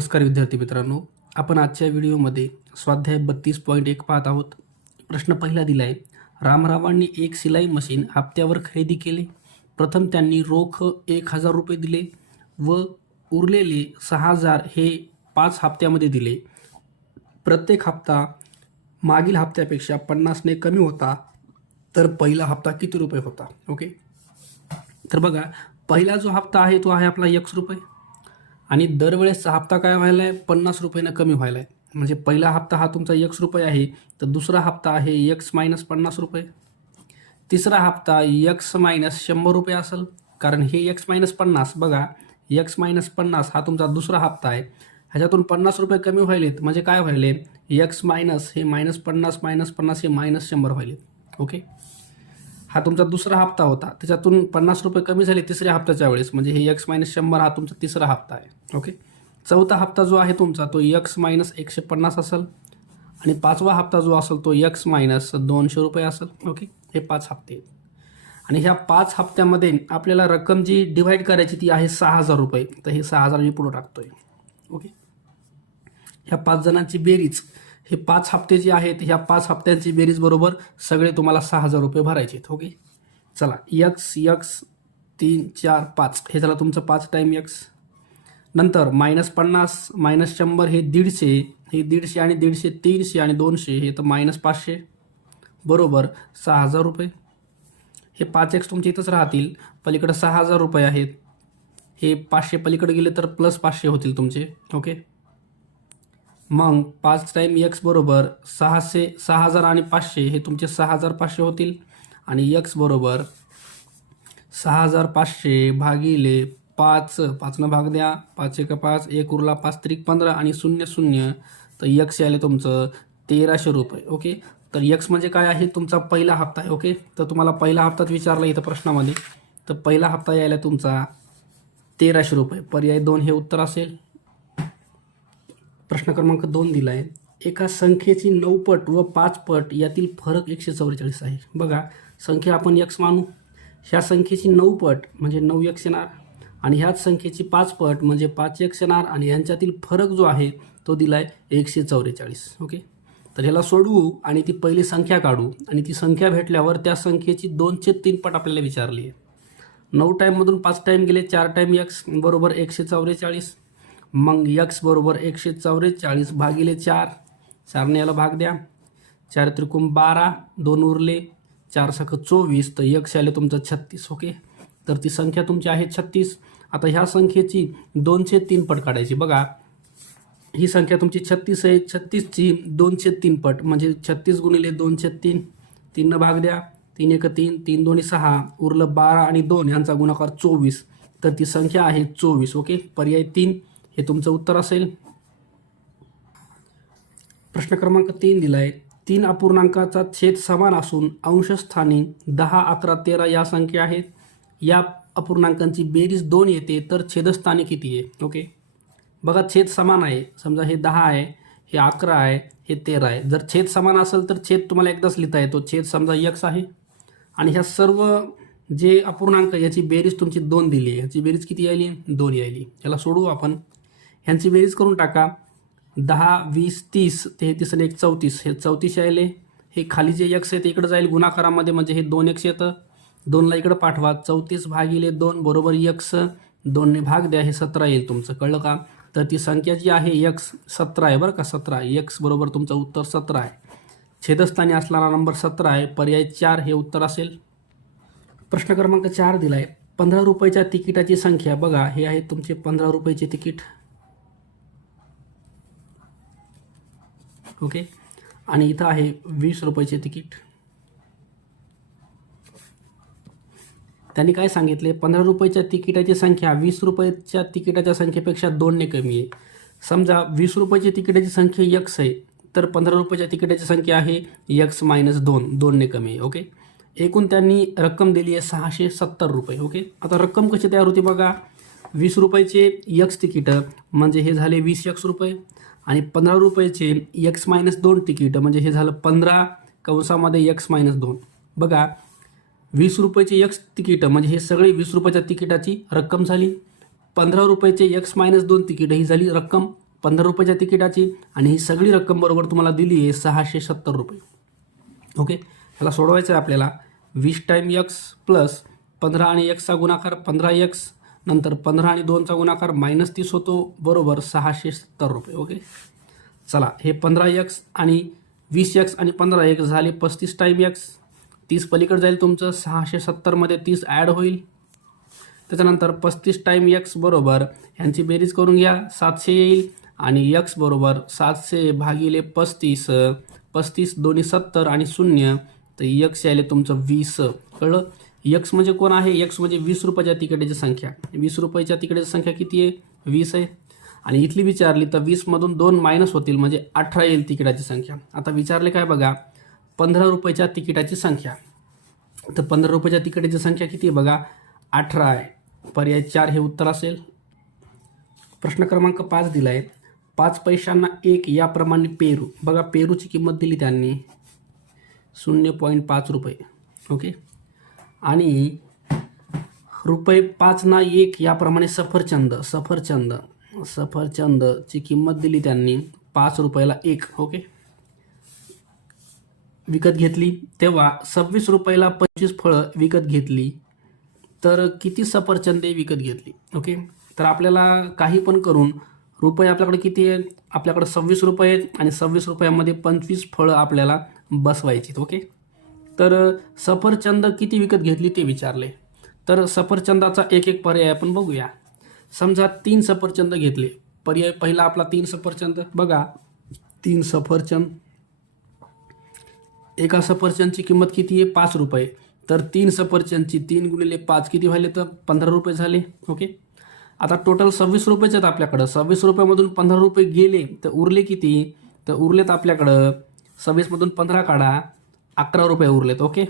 नमस्कार विद्यार्थी मित्रांनो, आपण आजच्या व्हिडिओमध्ये स्वाध्याय 32.1 पाहत आहोत. प्रश्न पहिला दिला आहे. रामरावांनी एक शिलाई मशीन हप्त्यावर खरेदी केले. प्रथम त्यांनी रोख 1,000 रुपये दिले व उरलेले 6,000 हे 5 हप्त्यामध्ये दिले. प्रत्येक हप्ता मागील हप्त्यापेक्षा 50ने कमी होता, तर पहिला हप्ता किती रुपये होता? ओके, तर बघा, पहिला जो हप्ता आहे तो आहे आपला x रुपये आणि दरवेळेसचा हप्ता काय व्हायला आहे? 50 रुपयानं कमी व्हायला आहे. म्हणजे पहिला हप्ता हा तुमचा x रुपये आहे, तर दुसरा हप्ता आहे x - 50 रुपये. तिसरा हप्ता x - 100 रुपये असेल, कारण हे x - 50 बघा, x - 50 हा तुमचा दुसरा हप्ता आहे. ह्याच्यातून 50 रुपये कमी व्हायलेत, म्हणजे काय व्हायले? x मायनस हे -50 -50 हे -100 व्हायलेत. ओके, हा तुमचा दुसरा हप्ता होता, त्याच्यातून 50 रुपये कमी झाले तिसऱ्या हप्त्याच्या वेळेस, म्हणजे हे x - 100 हा तुमचा तिसरा हप्ता आहे. ओके, चौथा हप्ता जो आहे तुमचा तो x - 150 असेल आणि पाचवा हप्ता जो असेल तो x - 200 रुपये असेल. ओके, हे 5 हप्ते आहेत आणि ह्या 5 हप्त्यामध्ये आपल्याला रक्कम जी डिव्हाइड करायची ती आहे 6,000 रुपये. तर हे 6,000 मी पुढे टाकतोय. ओके, ह्या 5 जणांची बेरीज, हे 5 हप्ते जे आहेत ह्या 5 हप्त्यांची बेरीज बरोबर सगळे तुम्हाला 6,000 रुपये भरायचे आहेत. ओके, चला, x 3 4 5 हे झालं तुमचं 5 टाइम x. नंतर -50 -100 हे 150, हे 150 आणि 150 300 आणि 200 हे तर -500 बरोबर 6,000 रुपये. हे 5x तुमचे इथंच राहतील, पलीकडे 6,000 रुपये आहेत. हे 500 पलीकडे गेले तर +500 होतील तुमचे. ओके, मग 5 टाइम x बरोबर 6,000 आणि 500 हे तुमचे 6,500 होतील आणि x बरोबर 6,500 भागिले 5, 5 भाग द्या, 5 1 5, 1 उरला 5 त्रिक 15 आणि 0 0, तर x आले तुमचं 1,300 रुपये. ओके, तर x म्हणजे काय आहे? तुमचा पहिला हप्ता आहे. ओके, तर तुम्हाला पहिला हप्ताच विचारला इथं प्रश्नामध्ये, तर पहिला हप्ता यायला तुमचा 1,300 रुपये. पर्याय 2 हे उत्तर असेल. प्रश्न क्रमांक 2 दिला आहे. एका संख्येची 9 पट व 5 पट यातील फरक 144 आहे. बघा, संख्या आपण x मानू. ह्या संख्येची 9 पट म्हणजे 9x येणार आणि ह्याच संख्येची 5 पट म्हणजे 5x येणार आणि यांच्यातील फरक जो आहे तो दिला आहे 144. ओके, तर ह्याला सोडवू आणि ती पहिली संख्या काढू आणि ती संख्या भेटल्यावर त्या संख्येची 2/3 पट आपल्याला विचारली आहे. 9 टाईममधून 5 टाईम गेले, 4 टाईम x बरोबर 144. मग x बरोबर 144 भागिले 4, 4ने याला भाग द्या, 4 त्रिकोण 12, 2 उरले, 4 सख 24, तर x आले तुमचं 36. ओके, तर ती संख्या तुमची आहे 36. आता ह्या संख्येची 2/3 पट काढायची. बघा, ही संख्या तुमची 36 आहे, 36ची 2/3 पट म्हणजे 36 गुणिले 2/3, 3 भाग द्या, 3 1 3, 3 2 6, उरलं 12 आणि 2 यांचा गुणाकार 24, तर ती संख्या आहे 24. ओके, पर्याय 3 हे तुमचं उत्तर असेल. प्रश्न क्रमांक 3 दिला आहे. 3 अपूर्णांकाचा छेद समान असून अंशस्थानी 10 11 13 या संख्या आहेत. या अपूर्णांकांची बेरीज 2 येते, तर छेदस्थानी किती आहे? ओके, बघा, छेद समान आहे. समजा हे 10 आहे, हे 11 आहे, हे 13 आहे. जर छेद समान असेल तर छेद तुम्हाला एकदाच लिहिता येतो. छेद समजा x आहे आणि ह्या सर्व जे अपूर्णांक याची बेरीज तुमची 2 दिली आहे. ह्याची बेरीज किती यायली? 2 यायली. याला सोडवू आपण. ह्यांची बेरीज करून टाका. 10 20 30, 33 आणि 1 34, हे 34 यायले. हे खाली जे x आहे ते इकडे जाईल गुणाकारामध्ये, म्हणजे हे 2x येतं. 2ला इकडे पाठवा, 34 भागिले 2 बरोबर x, 2ने भाग द्या, हे 17 येईल तुमचं. कळलं का? तर ती संख्या जी आहे x 17 आहे बरं का, 17. x बरोबर तुमचं उत्तर 17 आहे. छेदस्थानी असणारा नंबर 17 आहे. पर्याय 4 हे उत्तर असेल. प्रश्न क्रमांक 4 दिला आहे. 15 रुपयाच्या तिकिटाची संख्या, बघा, हे आहे तुमचे 15 रुपयाचे तिकीट. ओके, आणि इथं आहे 20 रुपयाचे तिकीट. त्यांनी काय सांगितले? 15 रुपयाच्या तिकिटाची संख्या 20 रुपयाच्या तिकिटाच्या संख्येपेक्षा 2ने कमी आहे. समजा 20 रुपयाची तिकिटाची संख्या x आहे, तर 15 रुपयाच्या तिकिटाची संख्या आहे x - 2, 2ने कमी आहे. ओके, एकूण त्यांनी रक्कम दिली आहे 670 रुपये. ओके, आता रक्कम कशी तयार होती बघा. 20 रुपयाचे x तिकीटं म्हणजे हे झाले 20x रुपये आणि 15 रुपयाचे x - 2 तिकीटं म्हणजे हे झालं 15 कंसामध्ये x - 2. बघा, 20 रुपयाचे x तिकीटं म्हणजे हे सगळे 20 रुपयाच्या तिकिटाची रक्कम झाली. 15 रुपयाचे x - 2 तिकीट ही झाली रक्कम. 15 रुपयाच्या तिकिटाची आणि ही सगळी रक्कम बरोबर तुम्हाला दिली आहे 670 रुपये. ओके, ह्याला सोडवायचं आहे आपल्याला. 20 टाईम एक्स प्लस 15 आणि एक्सचा गुणाकार 15 एक्स, नंतर 15 आणि 2चा गुणाकार -30 होतो, बरोबर 670 रुपये. ओके, चला हे 15 एक्स आणि 20 एक्स आणि 15 एक्स झाले 35 टाईम एक्स. 30 पलीकडे जाईल तुमचं, 670मध्ये 30 ॲड होईल. त्याच्यानंतर 35 टाईम एक्स बरोबर ह्यांची बेरीज करून घ्या, 700 येईल. आणि एक्स बरोबर 700 भागिले 35, 35 दोन्ही 70 आणि 0, तर एक्स यायले तुमचं 20. कळलं? एक्स म्हणजे कोण आहे? एक्स म्हणजे 20 रुपयाच्या तिकिटाची संख्या. 20 रुपयाच्या तिकिटाची संख्या किती आहे? 20 आहे. आणि इथली विचारली तर 20मधून 2 मायनस होतील म्हणजे 18 येईल तिकिटाची संख्या. आता विचारले काय बघा, 15 रुपयाच्या तिकिटाची संख्या. तर 15 रुपयाच्या तिकिटाची संख्या किती आहे बघा, 18 आहे. पर्याय 4 हे उत्तर असेल. प्रश्न क्रमांक 5 दिला आहे. 5 पैशांना 1 याप्रमाणे पेरू. बघा पेरूची किंमत दिली त्यांनी 0.5 रुपये. ओके, आणि रुपये 5 ना 1 याप्रमाणे सफरचंदची किंमत दिली त्यांनी 5 रुपयाला 1. ओके, विकत घेतली तेव्हा 26 रुपयाला 25 फळं विकत घेतली, तर किती सफरचंदे विकत घेतली? ओके, तर आपल्याला काही पण करून रुपये आपल्याकडे किती आहेत? आपल्याकडे 26 रुपये आहेत आणि 26 रुपयामध्ये 25 फळं आपल्याला बसवायची. ओके, तर सफरचंद किती विकत घेतली ते विचारले. तर सफरचंदाचा एक एक पर्याय आपण बघूया. समजा 3 सफरचंद घेतले. पर्याय पहिला आपला 3 सफरचंद. बघा 3 सफरचंद, एका सफरचंदची किंमत किती आहे? 5 रुपये. तर 3 सफरचंदची 3 गुणिले 5 किती व्हायले? तर 15 रुपये झाले. ओके, आता टोटल 26 रुपयेच आहेत आपल्याकडं. 26 रुपयामधून 15 रुपये गेले तर उरले किती? तर उरलेत आपल्याकडं 26मधून 15 काढा, 11 रुपये उरलेत. ओके,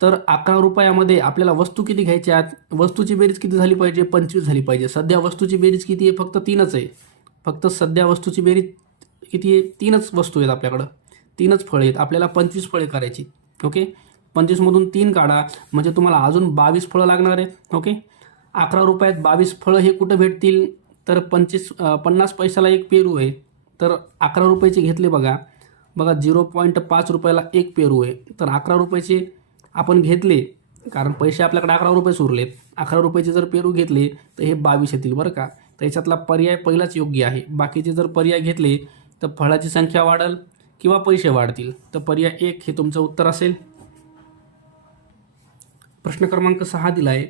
तर 11 रुपयामध्ये आपल्याला वस्तू किती घ्यायच्यात? वस्तूची बेरीज किती झाली पाहिजे? 25 झाली पाहिजे. सध्या वस्तूची बेरीज किती आहे? फक्त 3च आहे. फक्त सध्या वस्तूची बेरीज किती आहे? 3च वस्तू आहेत आपल्याकडं, 3च फळे आहेत. आपल्याला 25 फळे करायची. ओके, 25मधून 3 काढा म्हणजे तुम्हाला अजून 22 फळं लागणार आहेत. ओके, 11 रुपयात 22 फळं हे कुठं भेटतील? तर 50 पैशाला एक पेरू आहे. तर 11 रुपयाचे घेतले बघा 0.5 रुपयाला एक पेरू आहे. तर 11 रुपयाचे आपण घेतले, कारण पैसे आपल्याकडे 11 रुपयेच उरलेत. 11 रुपयाचे जर पेरू घेतले तर हे 22 येतील बरं का. तर याच्यातला पर्याय पहिलाच योग्य आहे. बाकीचे जर पर्याय घेतले तर फळाची संख्या वाढेल किंवा पैसे वाढतील. तर पर्याय 1 हे तुमचं उत्तर असेल. प्रश्न क्रमांक 6 दिला आहे.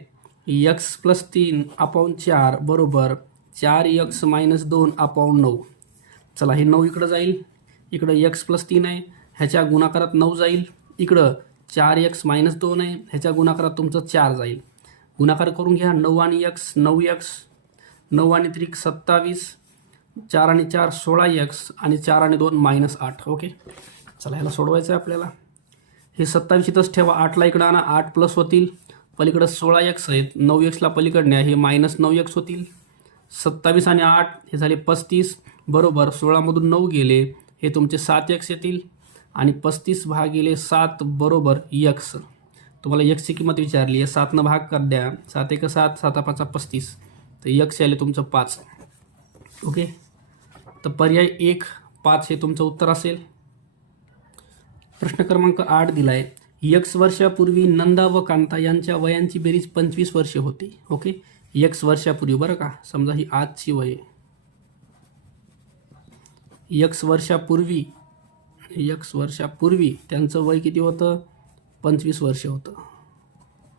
एक्स प्लस 3/4 बरोबर 4x - 2/9. चला हे 9 इकडं जाईल, इकडं एक्स प्लस 3 आहे, ह्याच्या गुणाकारात 9 जाईल. इकडं 4x - 2 आहे, ह्याच्या गुणाकारात तुमचं 4 जाईल. गुणाकार करून घ्या. 9 आणि x 9x, 9 आणि 3 27, 4 आणि 4 16x आणि 4 आणि 2 -8. ओके, चला ह्याला सोडवायचं आहे आपल्याला. हे 27 इथंच ठेवा, 8ला इकडं आणा, 8 प्लस होतील, पलीकडं 16x आहेत, 9xला पलीकडे न्या, हे -9x होतील. 27 आणि 8 हे झाले 35, बरोबर 16मधून 9 गेले, हे तुमचे 7x येतील. आणि 35 भागिले 7 बरोबर x. तुम्हाला एक्सची किंमत विचारली आहे, 7नं भाग कर द्या, 7 1 7, 7 5 35, तर x यायले तुमचं 5. ओके, तर पर्याय 1 5 हे तुमचं उत्तर असेल. प्रश्न क्रमांक 8 दिला आहे. x वर्षापूर्वी नंदा व कांता यांच्या वयांची बेरीज 25 वर्षे होती. ओके, x वर्षापूर्वी बरं का, समजा ही आजची वय. x वर्षापूर्वी त्यांचं वय किती होतं? 25 वर्ष होतं.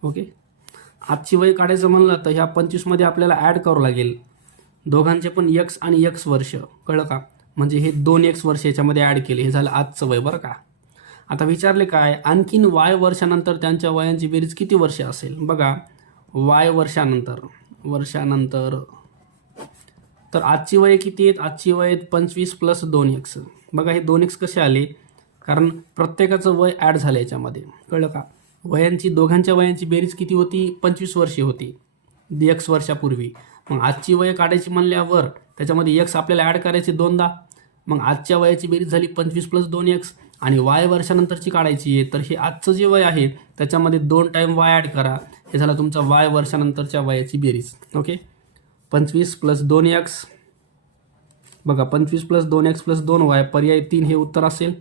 ओके, आजची वय काढायचं म्हणलं तर ह्या 25मध्ये आपल्याला ॲड करावं लागेल दोघांचे पण x आणि x वर्ष. कळलं का? म्हणजे हे 2x वर्ष याच्यामध्ये ॲड केले, हे झालं आजचं वय बरं का. आता विचारले काय, आणखीन y वर्षानंतर त्यांच्या वयांची बेरीज किती वर्ष असेल? बघा y वर्षानंतर तर आजची वय किती आहेत? आजची वय आहेत 25 + 2x. बघा हे 2x कसे आले? कारण प्रत्येकाचं वय ॲड झालं याच्यामध्ये. कळलं का? दोघांच्या वयांची बेरीज किती होती? 25 वर्षे होती x वर्षापूर्वी. मग आजची वय काढायची म्हणल्यावर त्याच्यामध्ये x आपल्याला ॲड करायचे 2दा. मग आजच्या वयाची बेरीज झाली 25 + 2x. आणि y वर्षानंतरची काढायची आहे, तर हे आजचं जे वय आहे त्याच्यामध्ये 2 टाईम y ॲड करा, हे झालं तुमचा y वर्षानंतरच्या वयाची बेरीज. ओके, 25 + 2x बघा 25 + 2x + 2y पर्याय 3 हे उत्तर असेल.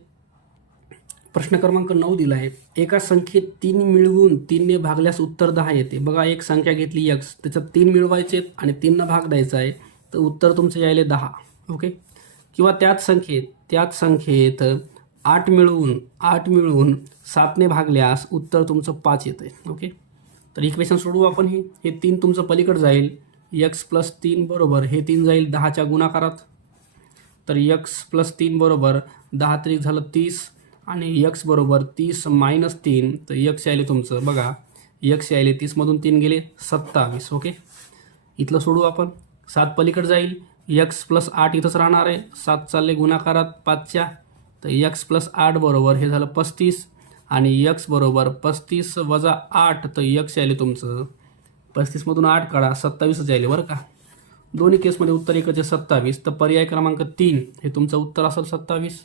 प्रश्न क्रमांक 9 दिला आहे. एका संख्येत 3 मिळवून 3 ने भागल्यास उत्तर 10 येते. बघा एक संख्या घेतली x, त्याच्यात 3 मिळवायचे आणि 3 न भाग द्यायचा आहे, तर उत्तर तुमचं यायले 10. ओके. किंवा त्याच संख्येत 8 मिळवून 7 ने भागल्यास उत्तर तुमचं 5 येतं आहे. ओके. तर इक्वेशन सोडवू आपण. हे 3 तुमचं पलीकडे जाईल. x + 3 बरोबर हे 3 जाईल 10च्या गुणाकारात. तर x + 3 बरोबर 10 त्रिक झालं 30 आणि x बरोबर 30 - 3, तर x यायले तुमचं बघा, x यायले 30 मधून 3 गेले 27. ओके. इथलं सोडू आपण. 7 पलीकडे जाईल. x + 8 इथंच राहणार आहे. 7 चालले गुणाकारात 5च्या, तर x + 8 बरोबर हे झालं 35 आणि x बरोबर 35 - 8, तर x यायले तुमचं 35 मधून 8 काढा 27च यायले बरं का. दोन्ही केसमध्ये उत्तर एकच आहे 27. तर पर्याय क्रमांक 3 हे तुमचं उत्तर असेल 27.